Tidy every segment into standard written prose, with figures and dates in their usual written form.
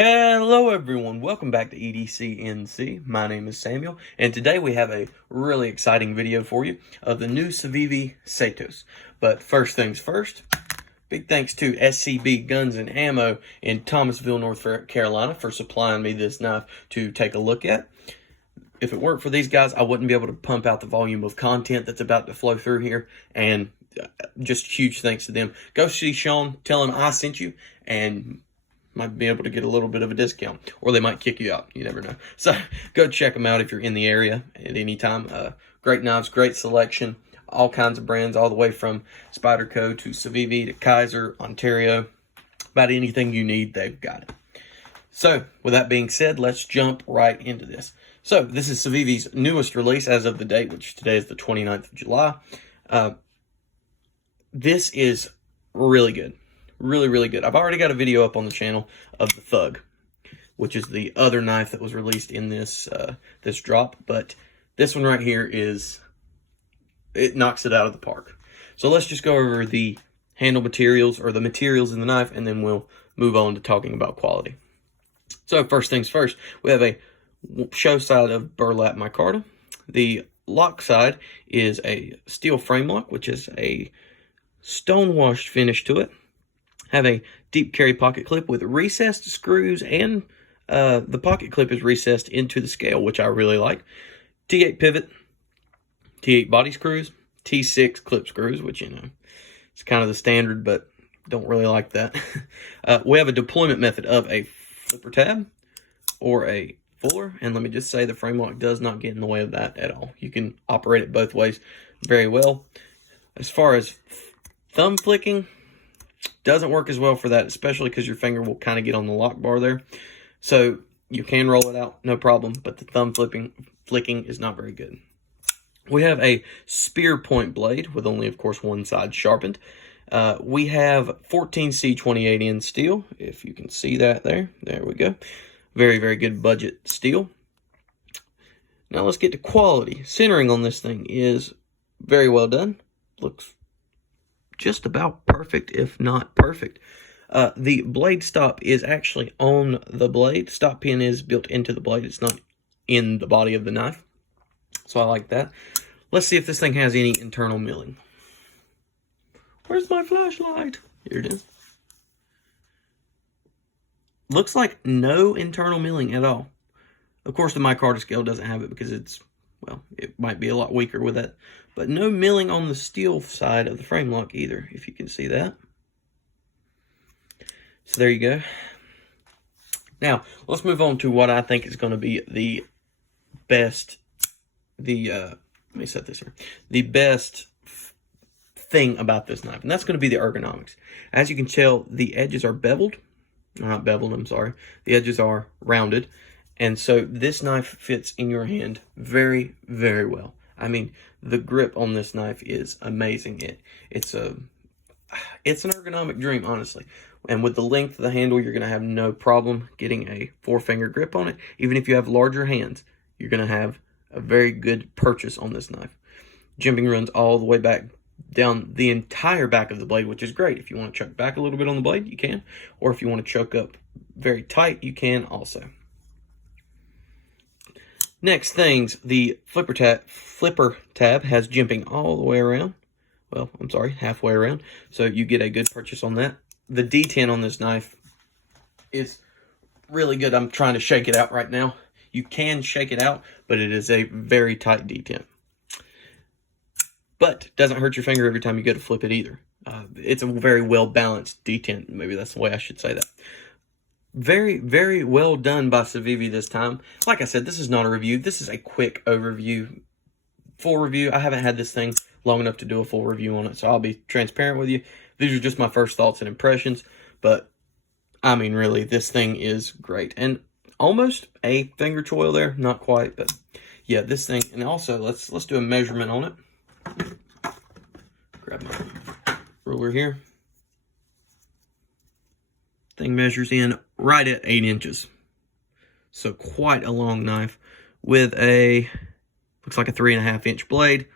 Hello everyone, welcome back to EDCNC. My name is Samuel, and today we have a really exciting video for you of the new Civivi Cetos. But first things first, big thanks to SCB Guns and Ammo in Thomasville, North Carolina for supplying me this knife to take a look at. If it weren't for these guys, I wouldn't be able to pump out the volume of content that's about to flow through here, and just huge thanks to them. Go see Sean, tell him I sent you, and might be able to get a little bit of a discount, or they might kick you out. You never know. So go check them out if you're in the area at any time. Great knives, great selection, all kinds of brands, all the way from Spyderco to Civivi to Kaiser, Ontario. About anything you need, they've got it. So with that being said, let's jump right into this. So this is Civivi's newest release as of the date, which today is the 29th of July. This is really good. Really good. I've already got a video up on the channel of the Thug, which is the other knife that was released in this this drop. But this one right here it knocks it out of the park. So let's just go over the handle materials, or the materials in the knife, and then we'll move on to talking about quality. So first things first, we have a show side of burlap micarta. The lock side is a steel frame lock, which is a stone washed finish to it. Have a deep carry pocket clip with recessed screws, and the pocket clip is recessed into the scale, which I really like. T8 pivot, T8 body screws, T6 clip screws, which, you know, it's kind of the standard, but don't really like that. We have a deployment method of a flipper tab or a fuller, and let me just say the frame lock does not get in the way of that at all. You can operate it both ways very well. As far as thumb flicking, doesn't work as well for that, especially because your finger will kind of get on the lock bar there. So you can roll it out, no problem, but the thumb flicking is not very good. We have a spear point blade with only, of course, one side sharpened. We have 14C28 in steel, if you can see that there. There we go. Very good budget steel. Now let's get to quality. Centering on this thing is very well done. Looks just about perfect, if not perfect. The blade stop is actually on the blade. Stop pin is built into the blade. It's not in the body of the knife. So I like that. Let's see if this thing has any internal milling. Where's my flashlight? Here it is. Looks like no internal milling at all. Of course, the micarta scale doesn't have it because it's, well, it might be a lot weaker with that. But no milling on the steel side of the frame lock either, if you can see that. So there you go. Now, let's move on to what I think is going to be the best, let me set this here. The best thing about this knife, and that's going to be the ergonomics. As you can tell, the edges are beveled. Not beveled, I'm sorry. The edges are rounded. And so this knife fits in your hand very well. I mean, the grip on this knife is amazing. It's an ergonomic dream, honestly. And with the length of the handle, you're going to have no problem getting a 4-finger grip on it. Even if you have larger hands, you're going to have a very good purchase on this knife. Jimping runs all the way back down the entire back of the blade, which is great. If you want to chuck back a little bit on the blade, you can. Or if you want to choke up very tight, you can also. Next things, the flipper tab has jimping all the way around. Well, I'm sorry, halfway around. So you get a good purchase on that. The D10 on this knife is really good. I'm trying to shake it out right now. You can shake it out, but it is a very tight D10. But doesn't hurt your finger every time you go to flip it either. It's a very well-balanced D10. Maybe that's the way I should say that. Very well done by Civivi this time. Like I said, this is not a review. This is a quick overview. Full review. I haven't had this thing long enough to do a full review on it, so I'll be transparent with you. These are just my first thoughts and impressions, but I mean, really, this thing is great. And almost a finger choil there. Not quite, but yeah, this thing. And also, let's do a measurement on it. Grab my ruler here. Thing measures in right at 8 inches. So quite a long knife with a, looks like a 3.5-inch blade.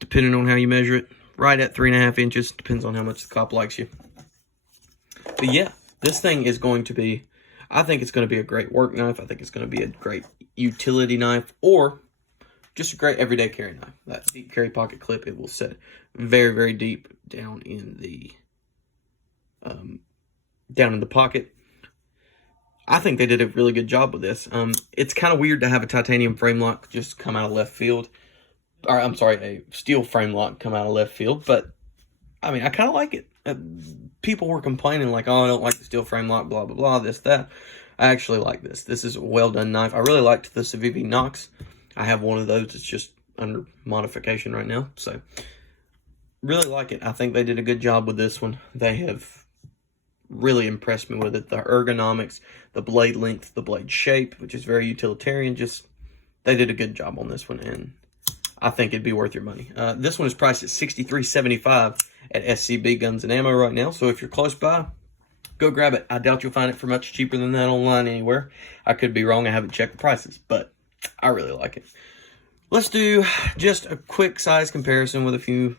Depending on how you measure it, right at 3.5 inches. Depends on how much the cop likes you. But yeah, this thing is going to be, I think it's going to be a great work knife. I think it's going to be a great utility knife, or just a great everyday carry knife. That deep carry pocket clip, it will set very, very deep down in the pocket. I think they did a really good job with this. It's kind of weird to have a titanium frame lock just come out of left field. Or, I'm sorry, a steel frame lock come out of left field. But, I mean, I kind of like it. People were complaining like, oh, I don't like the steel frame lock, blah, blah, blah, this, that. I actually like this. This is a well-done knife. I really liked the Civivi Nox. I have one of those. It's just under modification right now. So, really like it. I think they did a good job with this one. They have really impressed me with it. The ergonomics, the blade length, the blade shape, which is very utilitarian. Just, they did a good job on this one, and I think it'd be worth your money. This one is priced at $63.75 at SCB Guns and Ammo right now. So if you're close by, go grab it. I doubt you'll find it for much cheaper than that online anywhere. I could be wrong. I haven't checked the prices, but I really like it. Let's do just a quick size comparison with a few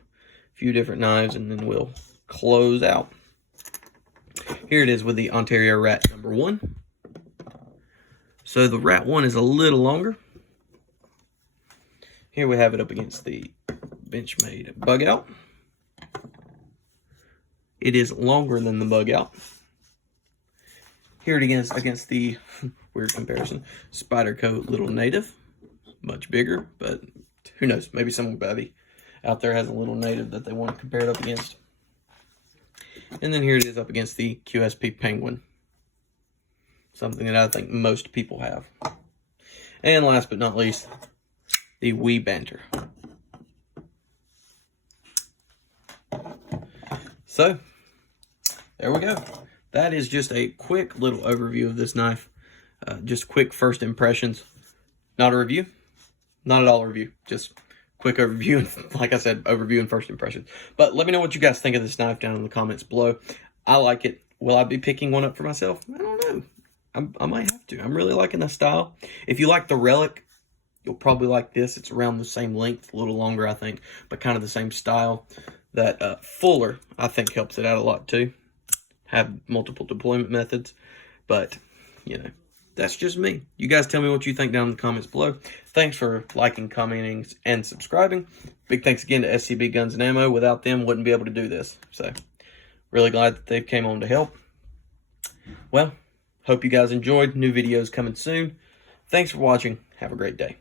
different knives, and then we'll close out. Here it is with the Ontario Rat number 1. So the Rat 1 is a little longer. Here we have it up against the Benchmade Bug Out. It is longer than the Bug Out. Here it is against the, weird comparison, Spyderco Little Native. Much bigger, but who knows, maybe somebody out there has a Little Native that they want to compare it up against. And then here it is up against the QSP Penguin. Something that I think most people have. And last but not least, the Wee Banter. So, there we go. That is just a quick little overview of this knife. Just quick first impressions. Not a review. Not at all a review. Just quick overview, and like I said, overview and first impressions. But let me know what you guys think of this knife down in the comments below. I like it. Will I be picking one up for myself? I don't know. I might have to. I'm really liking the style. If you like the Relic, you'll probably like this. It's around the same length, a little longer, I think, but kind of the same style. That Fuller, I think, helps it out a lot too. Have multiple deployment methods, but, you know, that's just me. You guys tell me what you think down in the comments below. Thanks for liking, commenting, and subscribing. Big thanks again to SCB Guns and Ammo. Without them, wouldn't be able to do this. So, really glad that they came on to help. Well, hope you guys enjoyed. New videos coming soon. Thanks for watching. Have a great day.